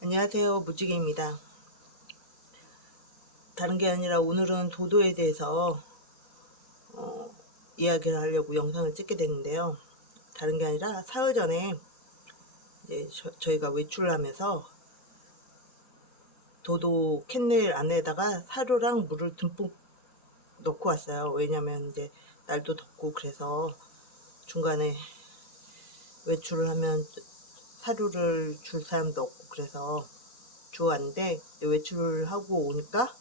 안녕하세요, 무지개입니다. 다른 게 아니라 오늘은 도도에 대해서 이야기를 하려고 영상을 찍게 됐는데요. 다른 게 아니라 사흘 전에 이제 저희가 외출을 하면서 도도 캔넬 안에다가 사료랑 물을 듬뿍 넣고 왔어요. 왜냐면 이제 날도 덥고 그래서 중간에 외출을 하면 사료를 줄 사람도 없고 그래서 주웠는데, 외출을 하고 오니까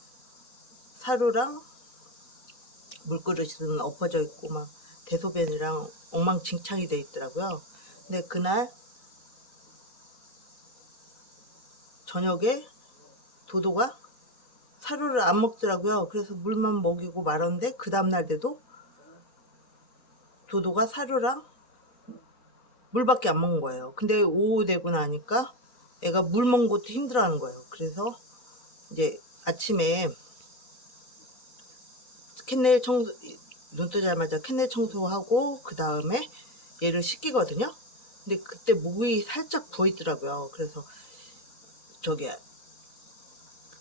사료랑 물그릇은 엎어져 있고 막 대소변이랑 엉망진창이 돼 있더라고요. 근데 그날 저녁에 도도가 사료를 안 먹더라고요. 그래서 물만 먹이고 말았는데 그 다음날 돼도 도도가 사료랑 물밖에 안 먹은 거예요. 근데 오후 되고 나니까 애가 물 먹는 것도 힘들어하는 거예요. 그래서 이제 아침에 캔넬 청소, 눈 뜨자마자 캔넬 청소하고 그 다음에 얘를 씻기거든요. 근데 그때 목이 살짝 부어있더라고요. 그래서 저기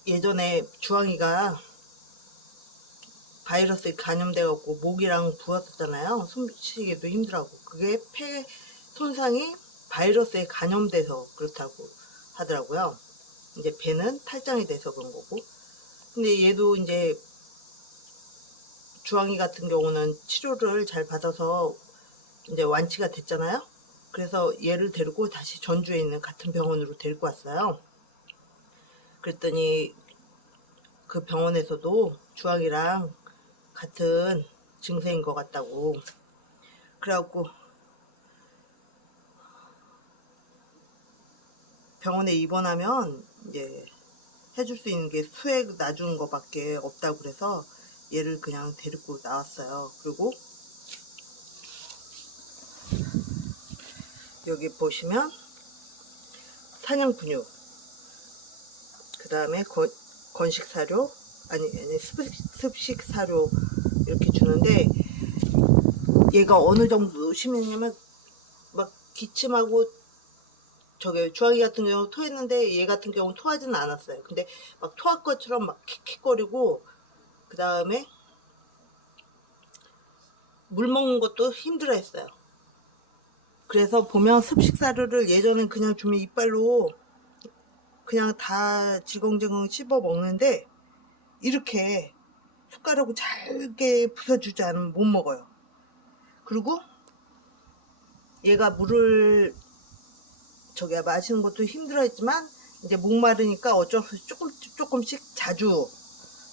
예전에 주황이가 바이러스에 감염돼갖고 목이랑 부었었잖아요. 숨쉬기도 힘들하고 그게 폐 손상이 바이러스에 감염돼서 그렇다고 하더라고요. 이제 배는 탈장이 돼서 그런 거고. 근데 얘도 이제 주황이 같은 경우는 치료를 잘 받아서 이제 완치가 됐잖아요. 그래서 얘를 데리고 다시 전주에 있는 같은 병원으로 데리고 왔어요. 그랬더니 그 병원에서도 주황이랑 같은 증세인 것 같다고. 그래갖고 병원에 입원하면 이제 해줄 수 있는 게 수액 놔주는 것밖에 없다고 그래서 얘를 그냥 데리고 나왔어요. 그리고 여기 보시면 사냥 분유, 그 다음에 건식 사료, 아니 습식 사료 이렇게 주는데, 얘가 어느 정도 심했냐면 막 기침하고, 저게 주황이 같은 경우 토했는데 얘 같은 경우 토하지는 않았어요. 근데 막 토할 것처럼 막 킥킥거리고, 그 다음에 물 먹는 것도 힘들어 했어요. 그래서 보면 습식사료를 예전엔 그냥 주면 이빨로 그냥 다 질겅질겅 씹어 먹는데, 이렇게 숟가락으로 잘게 부숴주지 않으면 못 먹어요. 그리고 얘가 물을 저기 마시는 것도 힘들어 했지만 이제 목마르니까 어쩔 수 없이 조금씩 자주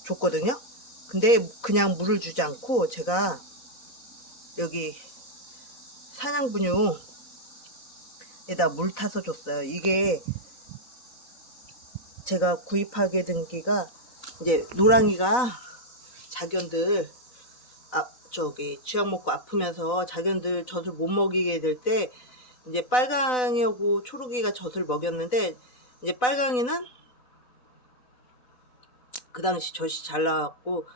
줬거든요. 근데 그냥 물을 주지 않고 제가 여기 사냥분유에다 물 타서 줬어요. 이게 제가 구입하게 된 게가 이제 노랑이가 자견들 저기 쥐약 먹고 아프면서 자견들 젖을 못 먹이게 될 때 이제 빨강이하고 초록이가 젖을 먹였는데, 이제 빨강이는 그 당시 젖이 잘 나왔고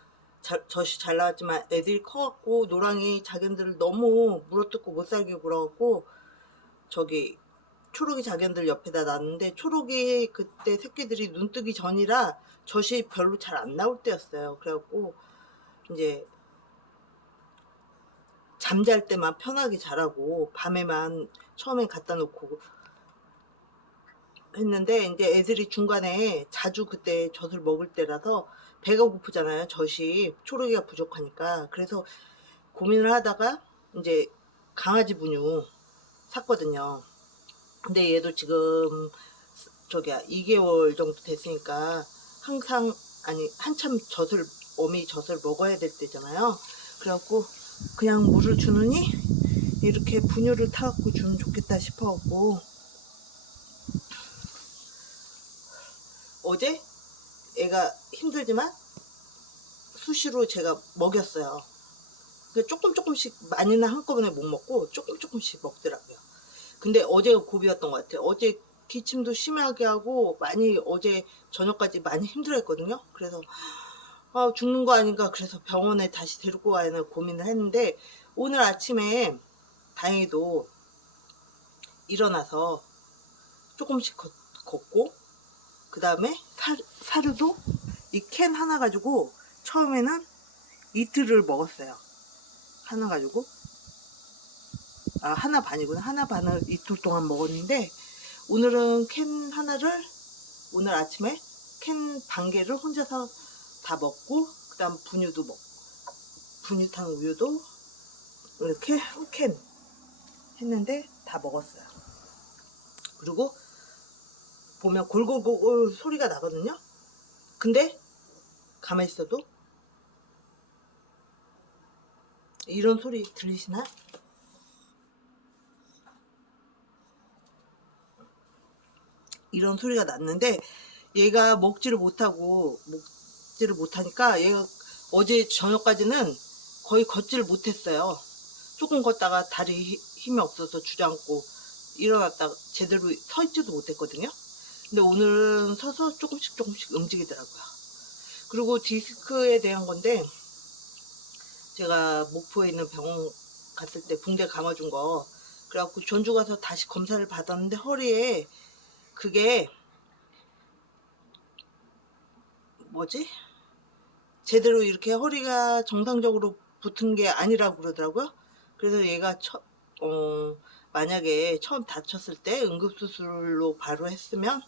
젖이 잘 나왔지만 애들이 커갖고 노랑이 자견들을 너무 물어뜯고 못 살게 굴어갖고 저기 초록이 자견들 옆에다 놨는데, 초록이 그때 새끼들이 눈 뜨기 전이라 젖이 별로 잘 안 나올 때였어요. 그래갖고 이제 잠잘 때만 편하게 자라고 밤에만 처음엔 갖다 놓고 했는데, 이제 애들이 중간에 자주 그때 젖을 먹을 때라서 배가 고프잖아요. 젖이 초록이가 부족하니까. 그래서 고민을 하다가 이제 강아지 분유 샀거든요. 근데 얘도 지금 저기 2개월 정도 됐으니까 항상, 아니 한참 젖을, 어미 젖을 먹어야 될 때잖아요. 그래갖고 그냥 물을 주느니 이렇게 분유를 타갖고 주면 좋겠다 싶어갖고 어제 애가 힘들지만 수시로 제가 먹였어요. 조금씩, 많이는 한꺼번에 못 먹고 조금씩 먹더라고요. 근데 어제가 고비였던 것 같아요. 어제 기침도 심하게 하고 많이, 어제 저녁까지 많이 힘들어했거든요. 그래서 죽는 거 아닌가, 그래서 병원에 다시 데리고 가야 하나 고민을 했는데, 오늘 아침에 다행히도 일어나서 조금씩 걷고 그 다음에 사료도 이 캔 하나 가지고 처음에는 이틀을 먹었어요. 하나 가지고 하나 반이구나. 하나 반을 이틀 동안 먹었는데 오늘은 캔 하나를 오늘 아침에 캔 반 개를 혼자서 다 먹고 그 다음 분유도 먹고 분유탕 우유도 이렇게 캔 했는데 다 먹었어요. 그리고 보면 골골골 소리가 나거든요. 근데 가만히 있어도 이런 소리 들리시나? 이런 소리가 났는데 얘가 먹지를 못하니까 얘가 어제 저녁까지는 거의 걷지를 못했어요. 조금 걷다가 다리 힘이 없어서 주저앉고 일어났다가 제대로 서 있지도 못했거든요. 근데 오늘은 서서 조금씩 움직이더라고요. 그리고 디스크에 대한 건데 제가 목포에 있는 병원 갔을 때 붕대 감아준 거 그래갖고 전주 가서 다시 검사를 받았는데 허리에 그게 뭐지? 제대로 이렇게 허리가 정상적으로 붙은 게 아니라고 그러더라고요. 그래서 얘가 만약에 처음 다쳤을 때 응급수술로 바로 했으면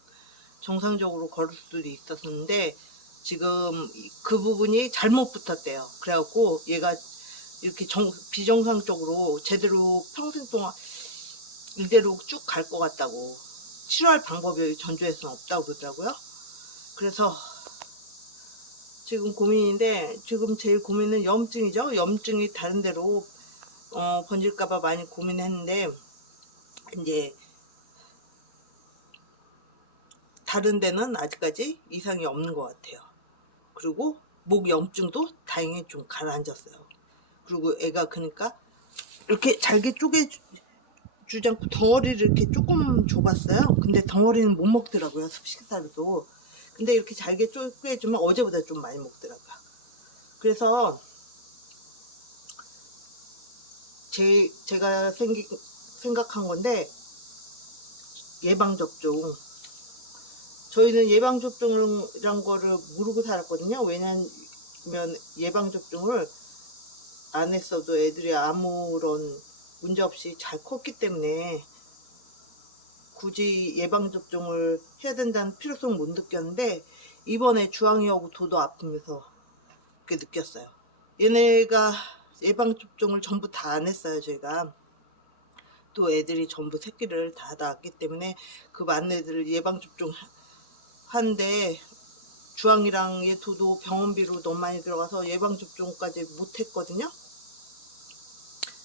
정상적으로 걸을 수도 있었는데 지금 그 부분이 잘못 붙었대요. 그래갖고 얘가 이렇게 비정상적으로 제대로 평생 동안 이대로 쭉 갈 것 같다고, 치료할 방법이 전주에서는 없다고 그러더라고요. 그래서 지금 고민인데 지금 제일 고민은 염증이죠. 염증이 다른 데로 번질까봐 많이 고민했는데 이제 다른 데는 아직까지 이상이 없는 것 같아요. 그리고 목 염증도 다행히 좀 가라앉았어요. 그리고 애가 그러니까 이렇게 잘게 쪼개주지 않고 덩어리를 이렇게 조금 줘봤어요. 근데 덩어리는 못 먹더라고요. 습식사료도. 근데 이렇게 잘게 쪼개주면 어제보다 좀 많이 먹더라고요. 그래서 제가 생각한 건데 예방접종. 저희는 예방접종이란 거를 모르고 살았거든요. 왜냐면 예방접종을 안 했어도 애들이 아무런 문제 없이 잘 컸기 때문에 굳이 예방접종을 해야 된다는 필요성을 못 느꼈는데 이번에 주황이하고 도도 아프면서 그렇게 느꼈어요. 얘네가 예방접종을 전부 다 안 했어요. 저희가 또 애들이 전부 새끼를 다 낳았기 때문에 그 많은 애들을 예방접종 한데 주황이랑 얘 도도 병원비로 너무 많이 들어가서 예방접종까지 못했거든요.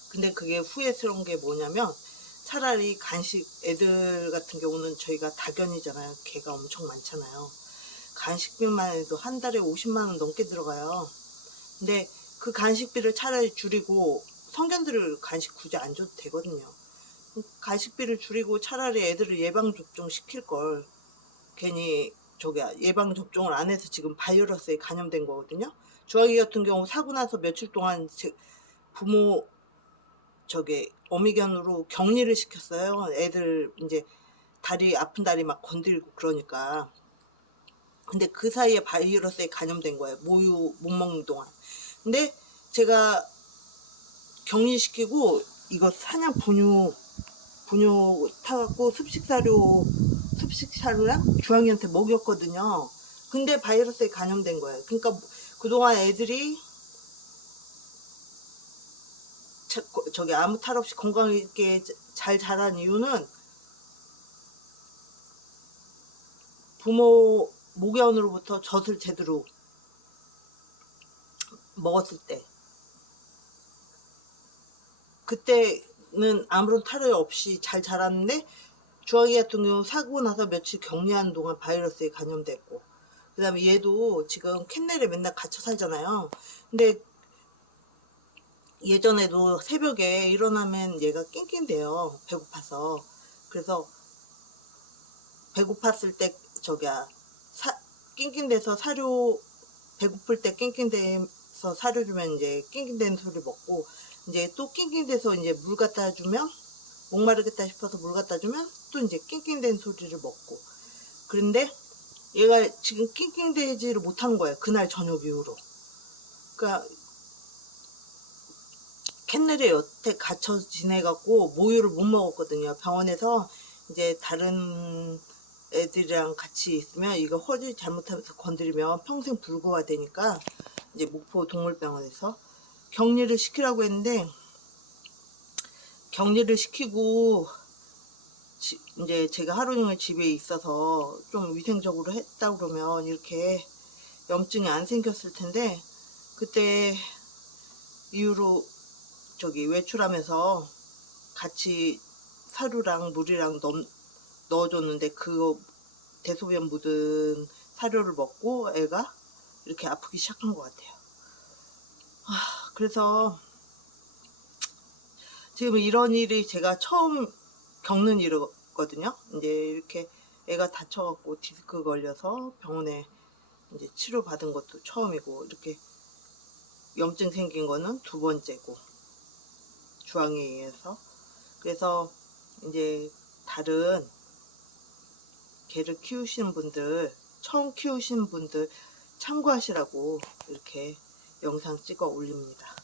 근데 그게 후회스러운 게 뭐냐면 차라리 간식, 애들 같은 경우는 저희가 다견이잖아요. 개가 엄청 많잖아요. 간식비만 해도 한 달에 50만원 넘게 들어가요. 근데 그 간식비를 차라리 줄이고 성견들을 간식 굳이 안 줘도 되거든요. 간식비를 줄이고 차라리 애들을 예방접종 시킬걸. 괜히 예방접종을 안 해서 지금 바이러스에 감염된 거거든요. 주아기 같은 경우 사고 나서 며칠 동안 부모 어미견으로 격리를 시켰어요. 애들 이제 아픈 다리 막 건들고 그러니까. 근데 그 사이에 바이러스에 감염된 거예요. 모유 못 먹는 동안. 근데 제가 격리시키고 이거 사냥 분유 타갖고 습식사료랑 주황이한테 먹였거든요. 근데 바이러스에 감염된 거예요. 그러니까 그동안 애들이 아무 탈 없이 건강하게 잘 자란 이유는 부모 모견으로부터 젖을 제대로 먹었을 때, 그때는 아무런 탈이 없이 잘 자랐는데 주아기 같은 경우 사고 나서 며칠 격리하는 동안 바이러스에 감염됐고, 그 다음에 얘도 지금 캔넬에 맨날 갇혀 살잖아요. 근데 예전에도 새벽에 일어나면 얘가 낑낑대요. 배고파서. 그래서 배고팠을 때 낑낑대서 배고플 때 낑낑대서 사료 주면 이제 낑낑대는 소리 먹고, 이제 또 낑낑대서 이제 물 갖다 주면 목마르겠다 싶어서 물 갖다 주면 또 이제 낑낑대는 소리를 먹고. 그런데 얘가 지금 낑낑대지를 못하는 거예요. 그날 저녁 이후로. 그러니까 캔넬에 여태 갇혀 지내갖고 모유를 못 먹었거든요. 병원에서 이제 다른 애들이랑 같이 있으면 이거 허리 잘못하면서 건드리면 평생 불구가 되니까 이제 목포 동물병원에서 격리를 시키라고 했는데, 격리를 시키고 이제 제가 하루 종일 집에 있어서 좀 위생적으로 했다 그러면 이렇게 염증이 안 생겼을 텐데, 그때 이후로 저기 외출하면서 같이 사료랑 물이랑 넣어줬는데 그거 대소변 묻은 사료를 먹고 애가 이렇게 아프기 시작한 것 같아요. 그래서 지금 이런 일이 제가 처음 겪는 일이거든요. 이제 이렇게 애가 다쳐갖고 디스크 걸려서 병원에 이제 치료받은 것도 처음이고, 이렇게 염증 생긴 거는 두 번째고, 주황에 의해서. 그래서 이제 다른 개를 키우시는 분들, 처음 키우시는 분들 참고하시라고 이렇게 영상 찍어 올립니다.